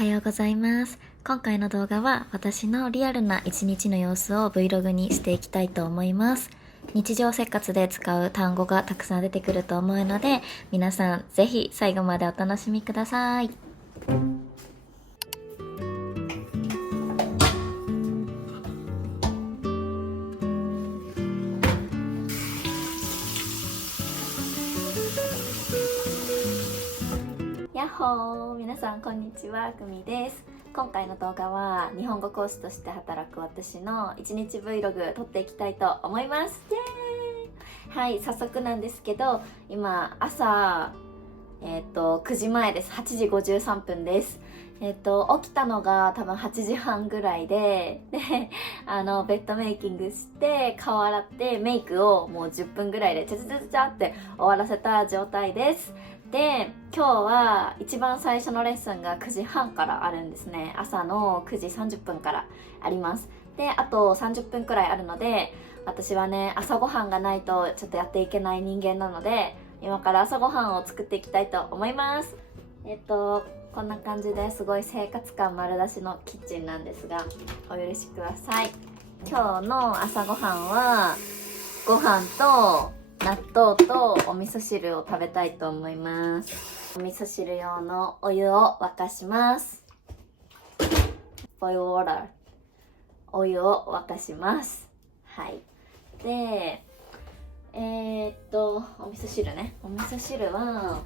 はようございます。今回の動画は私のリアルな一日の様子を Vlog にしていきたいと思います。日常生活で使う単語がたくさん出てくると思うので、皆さんぜひ最後までお楽しみください。やっほー、皆さんこんにちは、くみです。今回の動画は日本語講師として働く私の1日 Vlog 撮っていきたいと思います。イエーイ。はい、早速なんですけど、今朝9時前です。8時53分です。起きたのが多分8時半ぐらいで、ベッドメイキングして、顔洗って、メイクをもう10分ぐらいでチャチャチャチャって終わらせた状態です。で、今日は一番最初のレッスンが9時半からあるんですね。朝の9時30分からあります。で、あと30分くらいあるので、私はね、朝ごはんがないとちょっとやっていけない人間なので、今から朝ごはんを作っていきたいと思います。こんな感じですごい生活感丸出しのキッチンなんですが、お許しください。今日の朝ごはんは、ご飯と納豆とお味噌汁を食べたいと思います。お味噌汁用のお湯を沸かします。ボイルウォーター。お湯を沸かします。はい。で、お味噌汁ね。お味噌汁は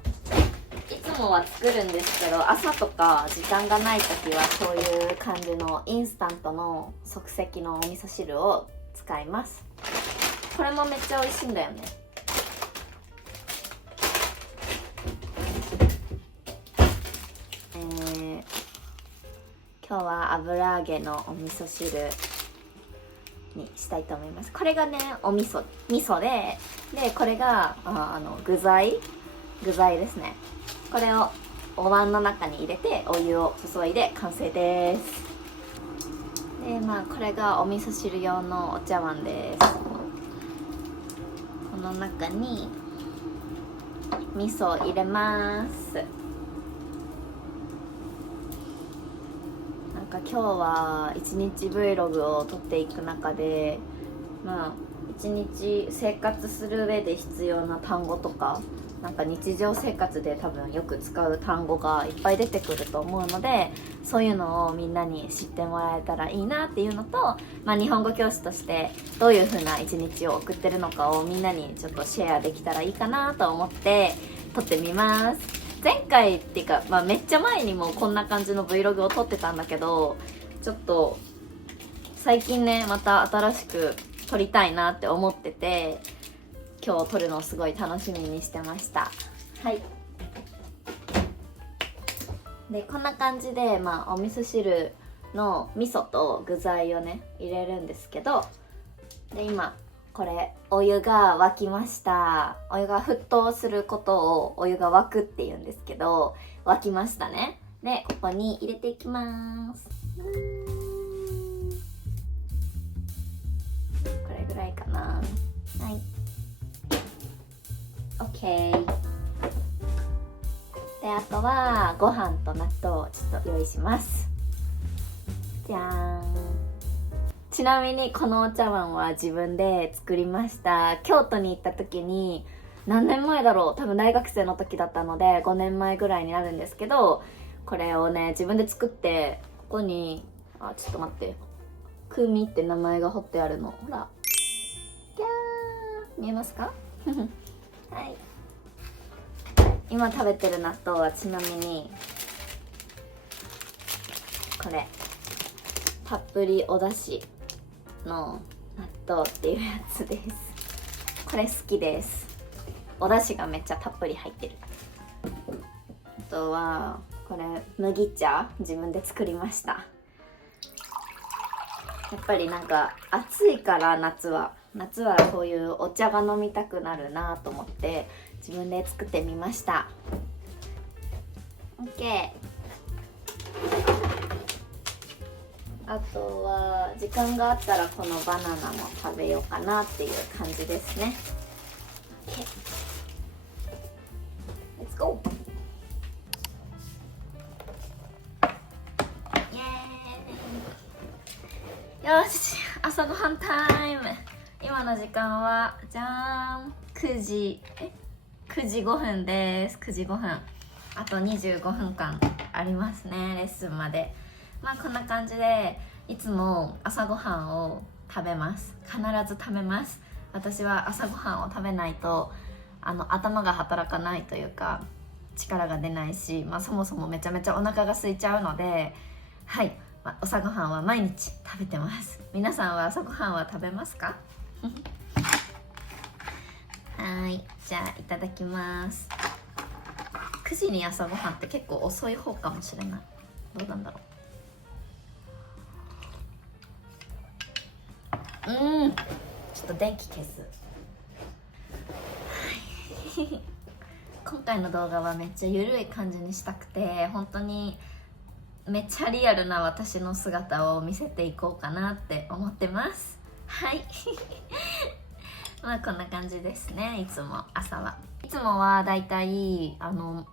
いつもは作るんですけど、朝とか時間がない時はそういう感じのインスタントの即席のお味噌汁を使います。これもめっちゃ美味しいんだよね。今日は油揚げのお味噌汁にしたいと思います。これがね、味噌で、これが具材ですね。これをお椀の中に入れてお湯を注いで完成です。で、これがお味噌汁用のお茶碗です。この中に味噌を入れます。今日は一日 Vlog を撮っていく中で、一日生活する上で必要な単語とか、日常生活で多分よく使う単語がいっぱい出てくると思うので、そういうのをみんなに知ってもらえたらいいなっていうのと、日本語教師としてどういう風な一日を送ってるのかをみんなにちょっとシェアできたらいいかなと思って撮ってみます。前回っていうか、めっちゃ前にもこんな感じの Vlog を撮ってたんだけど、ちょっと最近ね、また新しく撮りたいなって思ってて、今日撮るのをすごい楽しみにしてました。はい。で、こんな感じで、お味噌汁の味噌と具材をね、入れるんですけど、で、今、これ、お湯が沸きました。お湯が沸騰することをお湯が沸くって言うんですけど、沸きましたね。で、ここに入れていきます。これぐらいかな。はい。OK。で、あとはご飯と納豆をちょっと用意します。じゃーん。ちなみにこのお茶碗は自分で作りました。京都に行った時に、何年前だろう、多分大学生の時だったので5年前ぐらいになるんですけど、これをね自分で作って、ここにちょっと待って、クミって名前が彫ってあるの、ほら、キャー、見えますか？はい。今食べてる納豆はちなみにこれ、たっぷりお出汁の納豆っていうやつです。これ好きです。お出汁がめっちゃたっぷり入ってる。あとはこれ麦茶、自分で作りました。やっぱり暑いから、夏はこういうお茶が飲みたくなるなと思って自分で作ってみました。 OK。あとは時間があったらこのバナナも食べようかなっていう感じですね。 OK、 Let's go。よし、朝ごはんタイム。今の時間はじゃーん、9時5分です。9時5分、あと25分間ありますね、レッスンまで。まあこんな感じでいつも朝ごはんを食べます。必ず食べます。私は朝ごはんを食べないと頭が働かないというか力が出ないし、そもそもめちゃめちゃお腹が空いちゃうので、はい、朝ごはんは毎日食べてます。皆さんは朝ごはんは食べますか？はい、じゃあいただきます。9時に朝ごはんって結構遅い方かもしれない。どうなんだろう。ちょっと電気消す。はい、今回の動画はめっちゃゆるい感じにしたくて、本当にめっちゃリアルな私の姿を見せていこうかなって思ってます。はいこんな感じですね。いつも朝はいつもはだいたい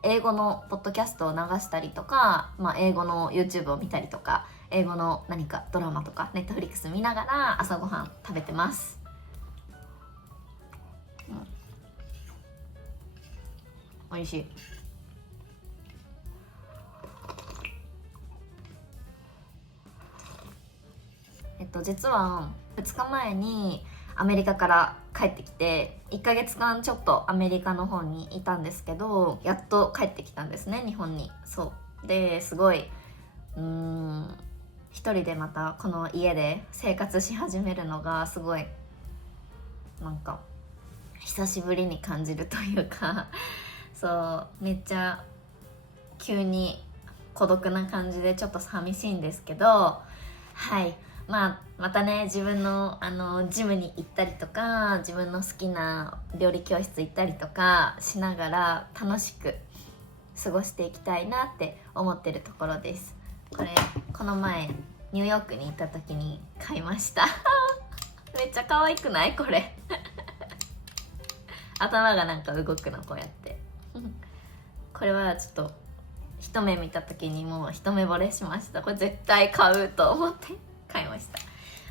英語のポッドキャストを流したりとか、英語の YouTube を見たりとか、英語の何かドラマとか Netflix 見ながら朝ごはん食べてます。美味しい。実は2日前にアメリカから帰ってきて、1ヶ月間ちょっとアメリカの方にいたんですけど、やっと帰ってきたんですね、日本に。そうですごい一人でまたこの家で生活し始めるのがすごいなんか久しぶりに感じるというかそうめっちゃ急に孤独な感じでちょっと寂しいんですけど、はい、またね、自分のジムに行ったりとか、自分の好きな料理教室行ったりとかしながら楽しく過ごしていきたいなって思ってるところです。この前ニューヨークに行った時に買いましためっちゃ可愛くないこれ頭がなんか動くの、こうやってこれはちょっと一目見た時にもう一目惚れしました。これ絶対買うと思って買いました。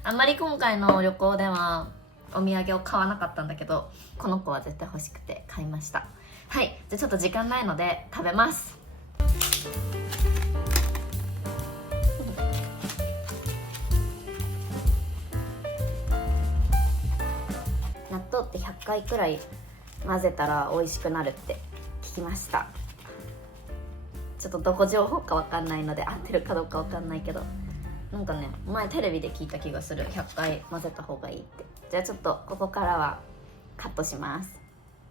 あんまり今回の旅行ではお土産を買わなかったんだけど、この子は絶対欲しくて買いました。はい、じゃあちょっと時間ないので食べます。納豆って100回くらい混ぜたら美味しくなるって聞きました。ちょっとどこ情報かわかんないので合ってるかどうかわかんないけど、なんかね、前テレビで聞いた気がする。100回混ぜた方がいいって。じゃあちょっとここからはカットします。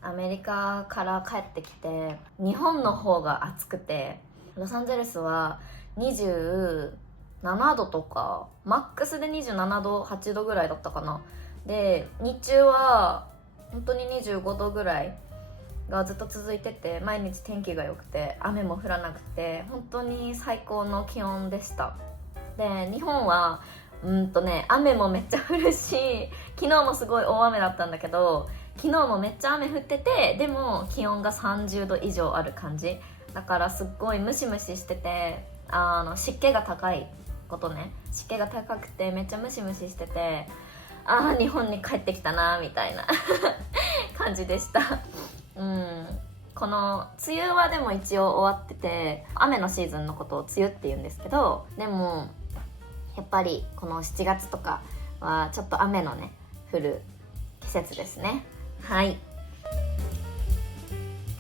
アメリカから帰ってきて、日本の方が暑くて、ロサンゼルスは27度とか、マックスで27度8度ぐらいだったかな。で日中は本当に25度ぐらいがずっと続いてて、毎日天気が良くて雨も降らなくて本当に最高の気温でした。で日本は雨もめっちゃ降るし、昨日もすごい大雨だったんだけど、昨日もめっちゃ雨降ってて、でも気温が30度以上ある感じだから、すっごいムシムシしてて、湿気が高いことね、湿気が高くてめっちゃムシムシしてて、日本に帰ってきたなみたいな感じでしたこの梅雨はでも一応終わってて、雨のシーズンのことを梅雨って言うんですけど、でもやっぱりこの7月とかはちょっと雨のね降る季節ですね。はい、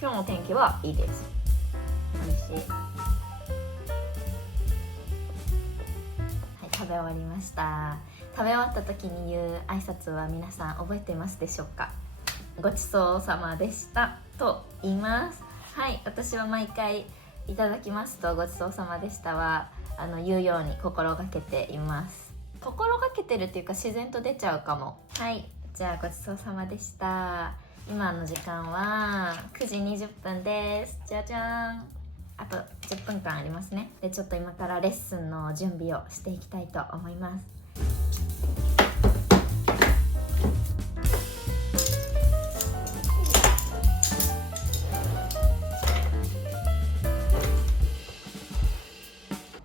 今日の天気はいいです。美味しい。食べ終わりました。食べ終わった時に言う挨拶は皆さん覚えていますでしょうか？ごちそうさまでしたと言います。はい、私は毎回いただきますとごちそうさまでしたは言うように心がけています。心がけてるっていうか自然と出ちゃうかも。はい、じゃあごちそうさまでした。今の時間は9時20分です。じゃじゃーん。あと10分間ありますね。でちょっと今からレッスンの準備をしていきたいと思います。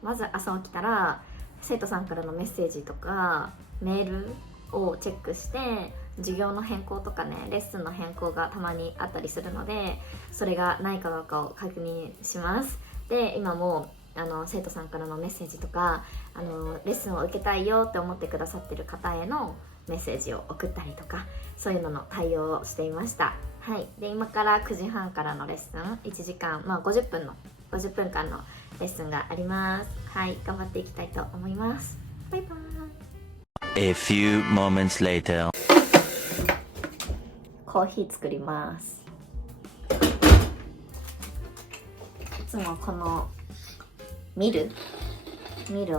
まず朝起きたら生徒さんからのメッセージとかメールをチェックして、授業の変更とかね、レッスンの変更がたまにあったりするので、それがないかどうかを確認します。で、今も生徒さんからのメッセージとかレッスンを受けたいよって思ってくださってる方へのメッセージを送ったりとか、そういうのの対応をしていました。はい、で今から9時半からのレッスン、1時間、50分間のレッスンがあります。はい、頑張っていきたいと思います。バイバーイ。 A few moments later. コーヒー作ります。いつもこのミル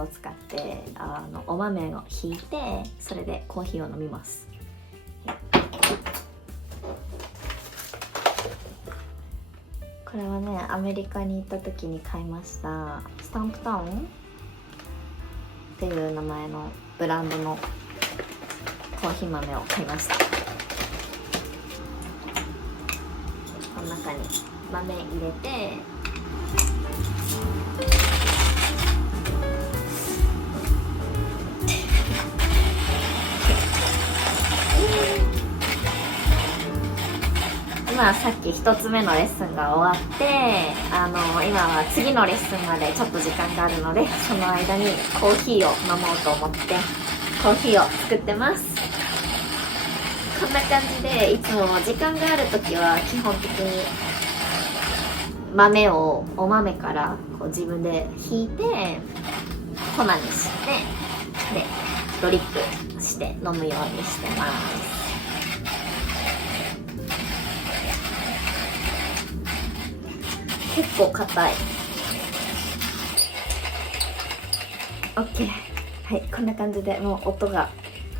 を使ってお豆をひいて、それでコーヒーを飲みます。これはね、アメリカに行った時に買いましたスタンプタウンっていう名前のブランドのコーヒー豆を買いました。この中に豆入れて、今さっき1つ目のレッスンが終わって、今は次のレッスンまでちょっと時間があるので、その間にコーヒーを飲もうと思ってコーヒーを作ってます。こんな感じで、いつも時間がある時は基本的に豆をお豆からこう自分でひいて粉にしてでドリップして飲むようにしてます。結構硬い。 OK。 はい、こんな感じでもう音が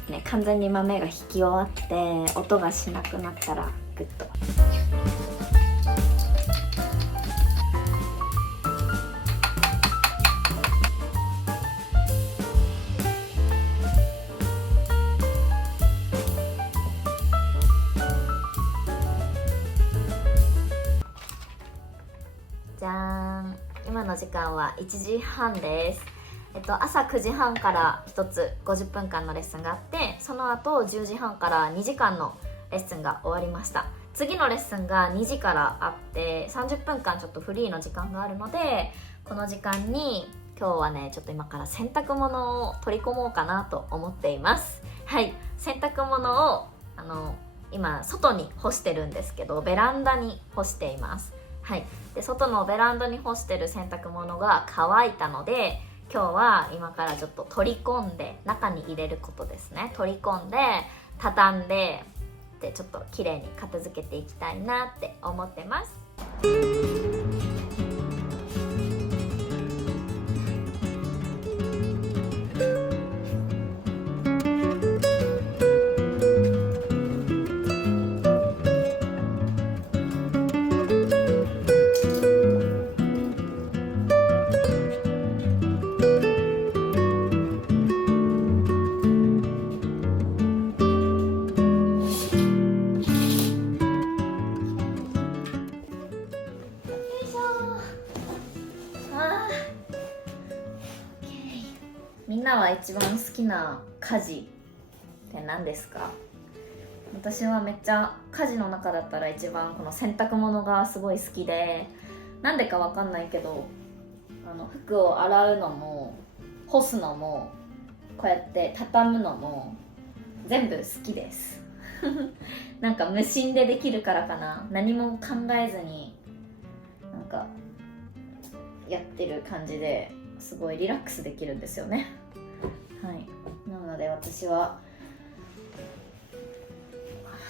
ね、完全に豆が引き終わって音がしなくなったらグッと。じゃーん、今の時間は1時半です。朝9時半から1つ50分間のレッスンがあって、その後10時半から2時間のレッスンが終わりました。次のレッスンが2時からあって30分間ちょっとフリーの時間があるので、この時間に今日はね、ちょっと今から洗濯物を取り込もうかなと思っています。はい、洗濯物を今外に干してるんですけど、ベランダに干しています。はい、で外のベランダに干してる洗濯物が乾いたので、今日は今からちょっと取り込んで中に入れることですね。取り込んで畳んでちょっと綺麗に片付けていきたいなって思ってます。みんなは一番好きな家事って何ですか？私はめっちゃ家事の中だったら一番この洗濯物がすごい好きで、なんでかわかんないけど服を洗うのも干すのもこうやって畳むのも全部好きですなんか無心でできるからかな、何も考えずになんかやってる感じですごいリラックスできるんですよね。はい、なので私は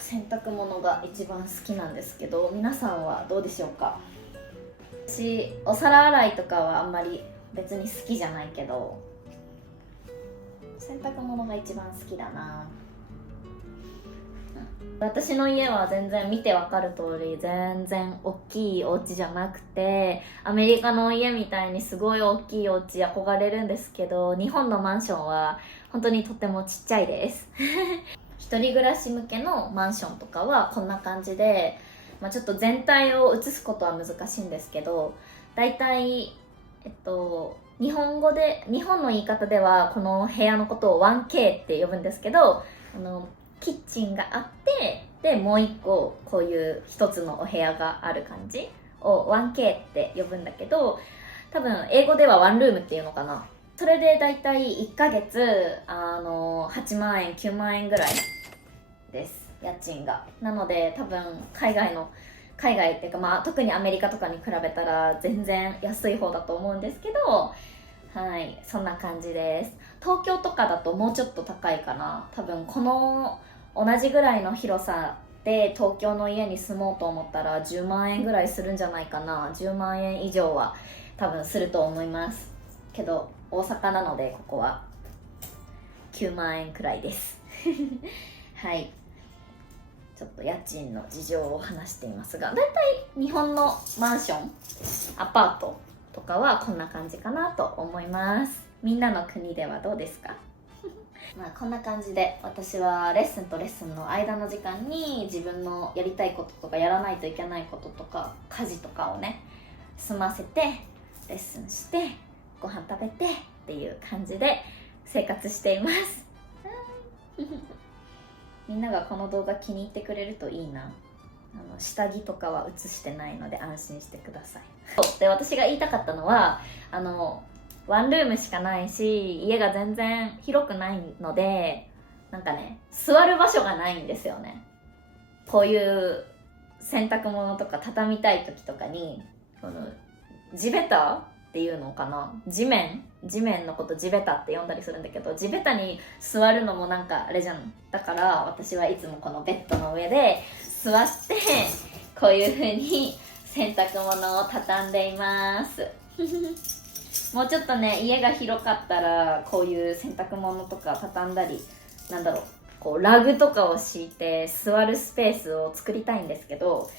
洗濯物が一番好きなんですけど、皆さんはどうでしょうか？私お皿洗いとかはあんまり別に好きじゃないけど、洗濯物が一番好きだな。私の家は全然見てわかる通り全然大きいお家じゃなくて、アメリカの家みたいにすごい大きいお家憧れるんですけど、日本のマンションは本当にとてもちっちゃいです一人暮らし向けのマンションとかはこんな感じで、ちょっと全体を映すことは難しいんですけど、だいたい日本の言い方ではこの部屋のことを 1K って呼ぶんですけど、キッチンがあって、でもう一個こういう一つのお部屋がある感じを 1K って呼ぶんだけど、多分英語ではワンルームっていうのかな。それでだいたい1ヶ月8万円9万円ぐらいです、家賃が。なので多分海外っていうか、まあ特にアメリカとかに比べたら全然安い方だと思うんですけど、はい、そんな感じです。東京とかだともうちょっと高いかな。多分この同じぐらいの広さで東京の家に住もうと思ったら10万円ぐらいするんじゃないかな。10万円以上は多分すると思いますけど、大阪なのでここは9万円くらいですはい、ちょっと家賃の事情を話していますが、だいたい日本のマンション、アパートとかはこんな感じかなと思います。みんなの国ではどうですかまあこんな感じで、私はレッスンとレッスンの間の時間に自分のやりたいこととかやらないといけないこととか家事とかをね済ませて、レッスンしてご飯食べてっていう感じで生活していますみんながこの動画気に入ってくれるといいな。下着とかは映してないので安心してください。で、私が言いたかったのは、ワンルームしかないし、家が全然広くないので、なんかね、座る場所がないんですよね。こういう洗濯物とか畳みたい時とかに、この地べたっていうのかな、地面のこと地べたって呼んだりするんだけど、地べたに座るのもなんかあれじゃん。だから私はいつもこのベッドの上で座ってこういう風に洗濯物を畳んでいますもうちょっとね、家が広かったらこういう洗濯物とか畳んだり、なんだろう、こうラグとかを敷いて座るスペースを作りたいんですけど、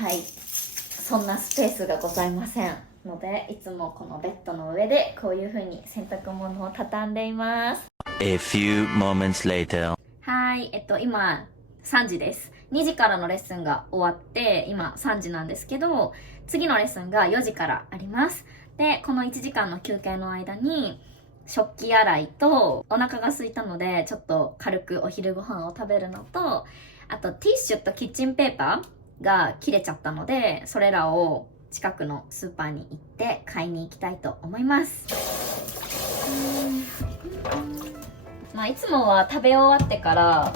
はい、そんなスペースがございませんので、いつもこのベッドの上でこういう風に洗濯物を畳んでいます。 A few moments later. はい、今3時です。2時からのレッスンが終わって今3時なんですけど、次のレッスンが4時からあります。で、この1時間の休憩の間に食器洗いと、お腹が空いたのでちょっと軽くお昼ご飯を食べるのと、あとティッシュとキッチンペーパーが切れちゃったので、それらを近くのスーパーに行って買いに行きたいと思います。まあいつもは食べ終わってから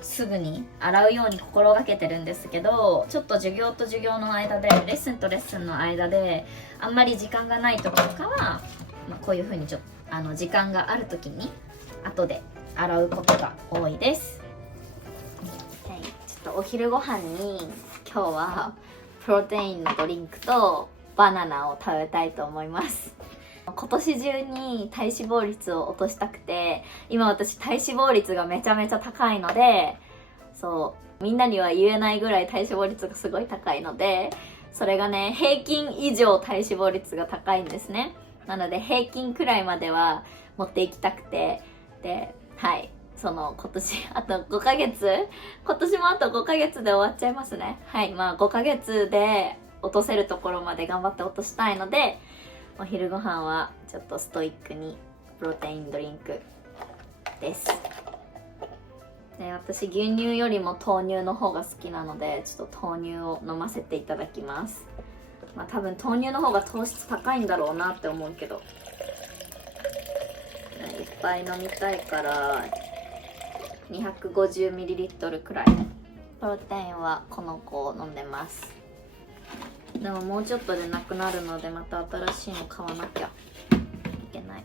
すぐに洗うように心がけてるんですけど、ちょっと授業と授業の間で、レッスンとレッスンの間であんまり時間がない時とかは、まあ、こういう風に時間がある時に後で洗うことが多いです。はい、ちょっとお昼ご飯に今日はプロテインのドリンクとバナナを食べたいと思います。今年中に体脂肪率を落としたくて、今私体脂肪率がめちゃめちゃ高いので、そうみんなには言えないぐらい体脂肪率がすごい高いので、それがね平均以上体脂肪率が高いんですね。なので平均くらいまでは持っていきたくて、で、はい、今年あと5ヶ月、今年もあと5ヶ月で終わっちゃいますね。はい、まあ5ヶ月で落とせるところまで頑張って落としたいので、お昼ご飯はちょっとストイックにプロテインドリンクです。で、私牛乳よりも豆乳の方が好きなので、ちょっと豆乳を飲ませていただきます。まあ多分豆乳の方が糖質高いんだろうなって思うけど、いっぱい飲みたいから250ml くらい。プロテインはこの子を飲んでます。でももうちょっとでなくなるので、また新しいの買わなきゃいけない。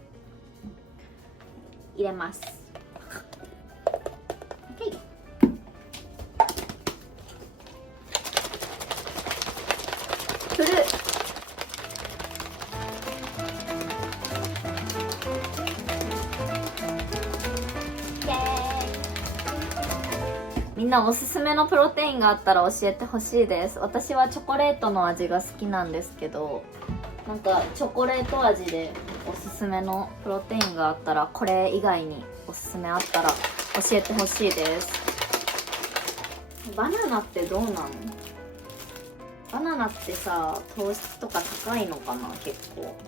入れます。OK。振る。みんなおすすめのプロテインがあったら教えてほしいです。私はチョコレートの味が好きなんですけど、なんかチョコレート味でおすすめのプロテインがあったら、これ以外におすすめあったら教えてほしいです。バナナってどうなの？バナナってさ糖質とか高いのかな。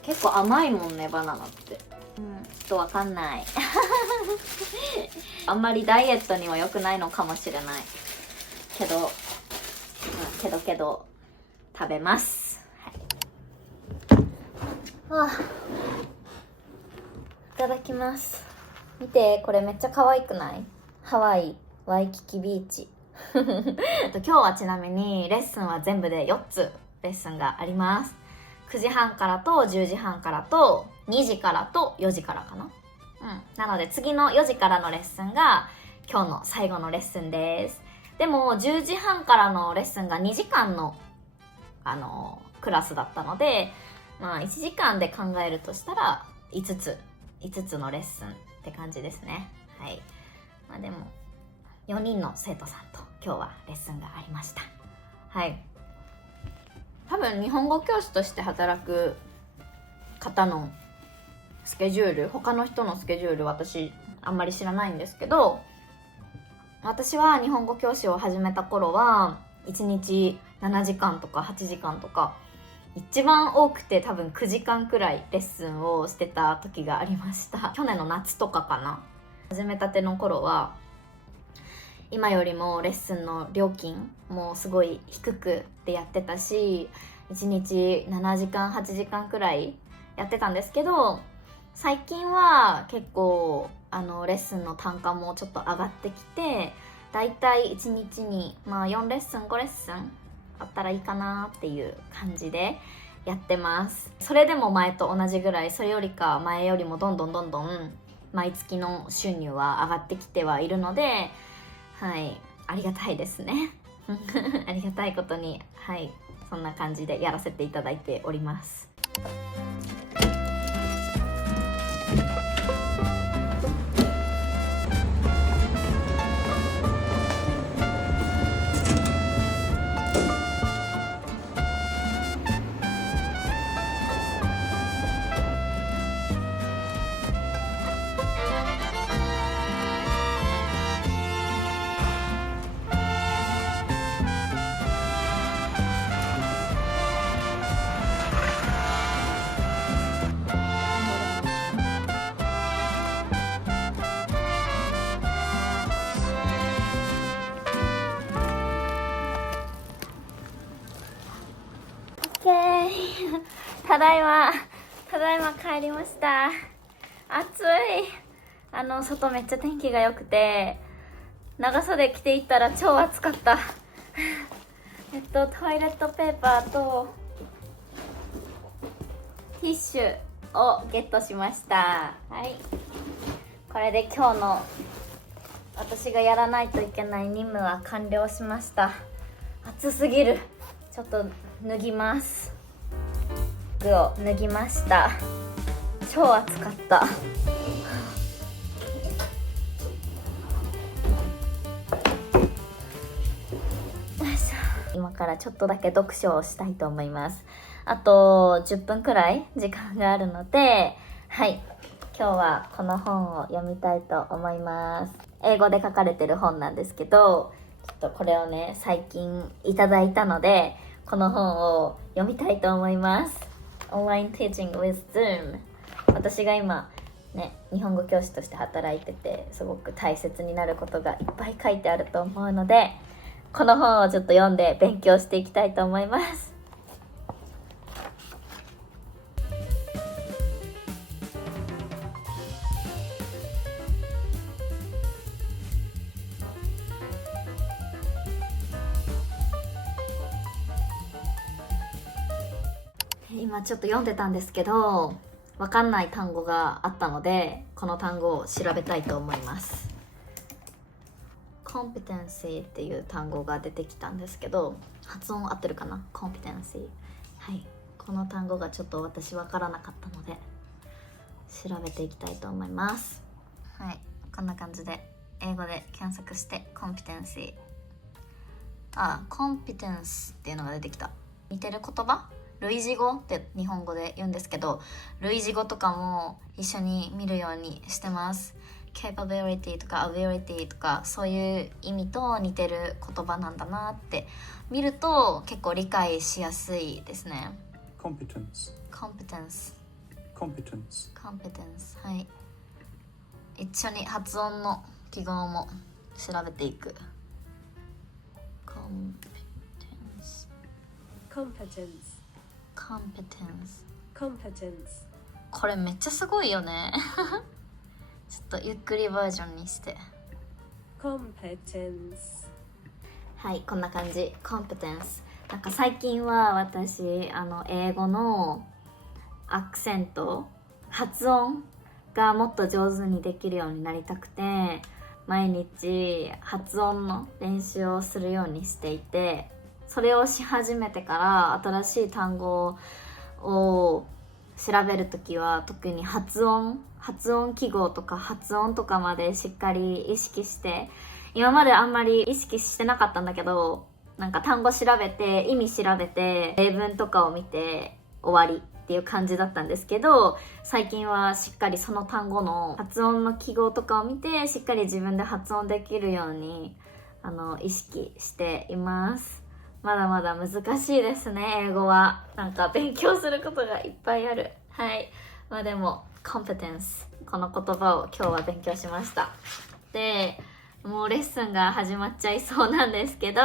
結構甘いもんねバナナって。ちょっとわかんないあんまりダイエットには良くないのかもしれないけど、けど食べます。はい、いただきます。見て、これめっちゃ可愛くない？ハワイワイキキビーチ今日はちなみにレッスンは全部で4つレッスンがあります。9時半からと10時半からと2時からと4時からかな。なので次の4時からのレッスンが今日の最後のレッスンです。でも10時半からのレッスンが2時間のクラスだったので、1時間で考えるとしたら5つのレッスンって感じですね。はい。でも4人の生徒さんと今日はレッスンがありました。はい。多分日本語教師として働く方のスケジュール、他の人のスケジュール私あんまり知らないんですけど、私は日本語教師を始めた頃は1日7時間とか8時間とか、一番多くて多分9時間くらいレッスンをしてた時がありました。去年の夏とかかな。始めたての頃は今よりもレッスンの料金もすごい低くでやってたし、1日7時間8時間くらいやってたんですけど、最近は結構レッスンの単価もちょっと上がってきて、だいたい1日に4レッスン5レッスンあったらいいかなっていう感じでやってます。それでも前と同じぐらい、それよりか前よりもどんどん毎月の収入は上がってきてはいるので、はい、ありがたいですねありがたいことに、はい、そんな感じでやらせていただいております。ただいま帰りました。暑い。外めっちゃ天気が良くて長袖着ていったら超暑かったトイレットペーパーとティッシュをゲットしました。はい、これで今日の私がやらないといけない任務は完了しました。暑すぎる。ちょっと脱ぎます。服を脱ぎました。超暑かった今からちょっとだけ読書をしたいと思います。あと10分くらい時間があるので、はい、今日はこの本を読みたいと思います。英語で書かれてる本なんですけど、ちょっとこれをね最近いただいたので、この本を読みたいと思います。Online Teaching with Zoom。 私が今ね日本語教師として働いてて、すごく大切になることがいっぱい書いてあると思うので、この本をちょっと読んで勉強していきたいと思います。今ちょっと読んでたんですけど、わかんない単語があったので、この単語を調べたいと思います。competency っていう単語が出てきたんですけど、発音合ってるかな？ competency。 はい、この単語がちょっと私わからなかったので調べていきたいと思います。はい、こんな感じで英語で検索して competency、 competence っていうのが出てきた。似てる言葉、類似語って日本語で言うんですけど、類似語とかも一緒に見るようにしてます。capability とか ability とかそういう意味と似てる言葉なんだなって見ると結構理解しやすいですね。 competence, competence competence, competence はい、一緒に発音の記号も調べていく。 competence competence, competence competence, これめっちゃすごいよねちょっとゆっくりバージョンにして。 competence, はい、こんな感じ。 competence なんか最近は私英語のアクセント発音がもっと上手にできるようになりたくて毎日発音の練習をするようにしていて、それをし始めてから新しい単語を調べるときは特に発音記号とか発音とかまでしっかり意識して、今まであんまり意識してなかったんだけど、なんか単語調べて意味調べて例文とかを見て終わりっていう感じだったんですけど、最近はしっかりその単語の発音の記号とかを見てしっかり自分で発音できるように意識しています。まだまだ難しいですね、英語は。なんか勉強することがいっぱいある。はい。まあでも、competence。この言葉を今日は勉強しました。で、もうレッスンが始まっちゃいそうなんですけど、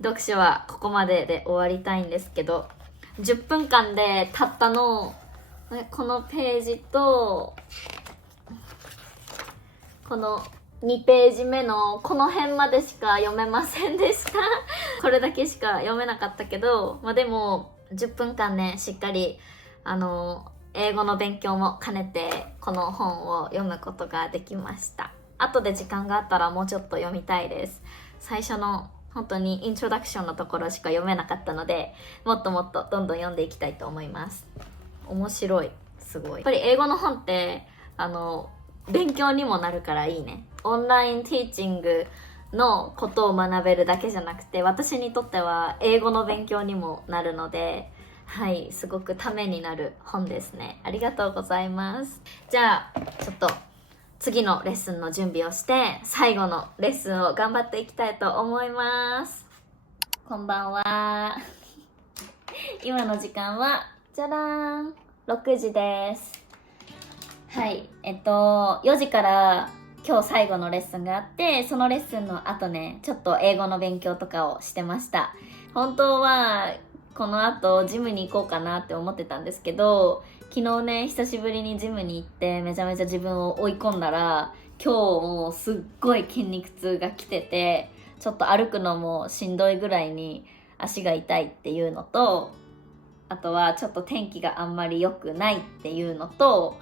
読書はここまでで終わりたいんですけど、10分間でたったの、このページと、この2ページ目のこの辺までしか読めませんでしたこれだけしか読めなかったけど、まあでも10分間ねしっかり英語の勉強も兼ねてこの本を読むことができました。後で時間があったらもうちょっと読みたいです。最初の本当にイントロダクションのところしか読めなかったので、もっともっとどんどん読んでいきたいと思います。面白い、すごい。やっぱり英語の本って勉強にもなるからいいね。オンラインティーチングのことを学べるだけじゃなくて、私にとっては英語の勉強にもなるので、はい、すごくためになる本ですね。ありがとうございます。じゃあちょっと次のレッスンの準備をして最後のレッスンを頑張っていきたいと思います。こんばんは今の時間はじゃらーん6時です。はい、4時から今日最後のレッスンがあって、そのレッスンの後ねちょっと英語の勉強とかをしてました。本当はこの後ジムに行こうかなって思ってたんですけど、昨日ね久しぶりにジムに行ってめちゃめちゃ自分を追い込んだら、今日もすっごい筋肉痛が来てて、ちょっと歩くのもしんどいぐらいに足が痛いっていうのと、あとはちょっと天気があんまり良くないっていうのと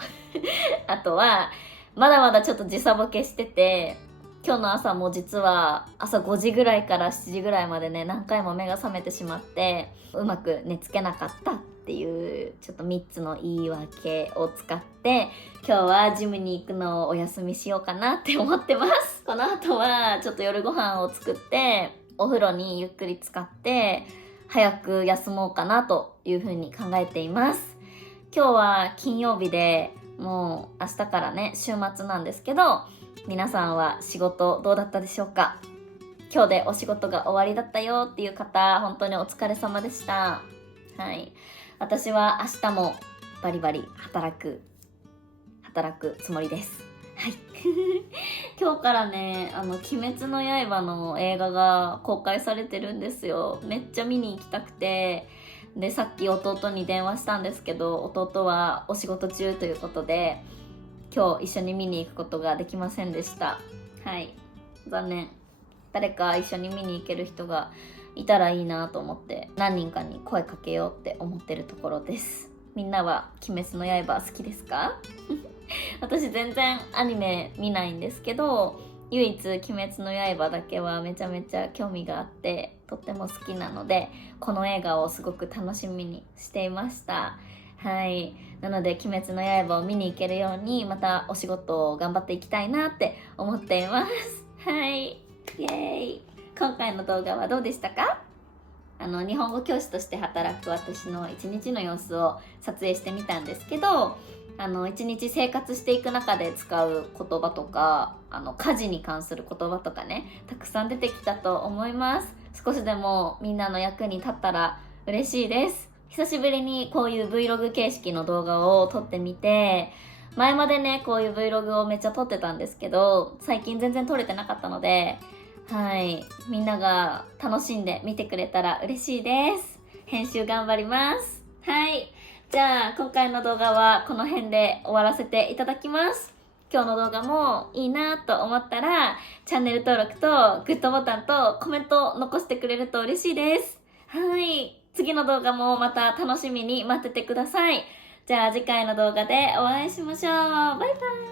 あとはまだまだちょっと時差ボケしてて、今日の朝も実は朝5時ぐらいから7時ぐらいまでね何回も目が覚めてしまってうまく寝つけなかったっていうちょっと3つの言い訳を使って今日はジムに行くのをお休みしようかなって思ってます。この後はちょっと夜ご飯を作ってお風呂にゆっくり浸かって早く休もうかなというふうに考えています。今日は金曜日でもう明日からね週末なんですけど、皆さんは仕事どうだったでしょうか。今日でお仕事が終わりだったよっていう方本当にお疲れ様でした。はい、私は明日もバリバリ働くつもりです。はい今日からね鬼滅の刃の映画が公開されてるんですよ。めっちゃ見に行きたくて、でさっき弟に電話したんですけど、弟はお仕事中ということで今日一緒に見に行くことができませんでした。はい、残念。誰か一緒に見に行ける人がいたらいいなと思って何人かに声かけようって思ってるところです。みんなは鬼滅の刃好きですか私全然アニメ見ないんですけど、唯一鬼滅の刃だけはめちゃめちゃ興味があってとっても好きなので、この映画をすごく楽しみにしていました。はい、なので鬼滅の刃を見に行けるようにまたお仕事を頑張っていきたいなって思っています。はい、イエーイ。今回の動画はどうでしたか？日本語教師として働く私の一日の様子を撮影してみたんですけど、一日生活していく中で使う言葉とか、家事に関する言葉とかね、たくさん出てきたと思います。少しでもみんなの役に立ったら嬉しいです。久しぶりにこういう Vlog 形式の動画を撮ってみて、前までね、こういう Vlog をめっちゃ撮ってたんですけど、最近全然撮れてなかったので、はい、みんなが楽しんで見てくれたら嬉しいです。編集頑張ります。はい。じゃあ、今回の動画はこの辺で終わらせていただきます。今日の動画もいいなと思ったら、チャンネル登録とグッドボタンとコメント残してくれると嬉しいです。はい。次の動画もまた楽しみに待っててください。じゃあ次回の動画でお会いしましょう。バイバイ。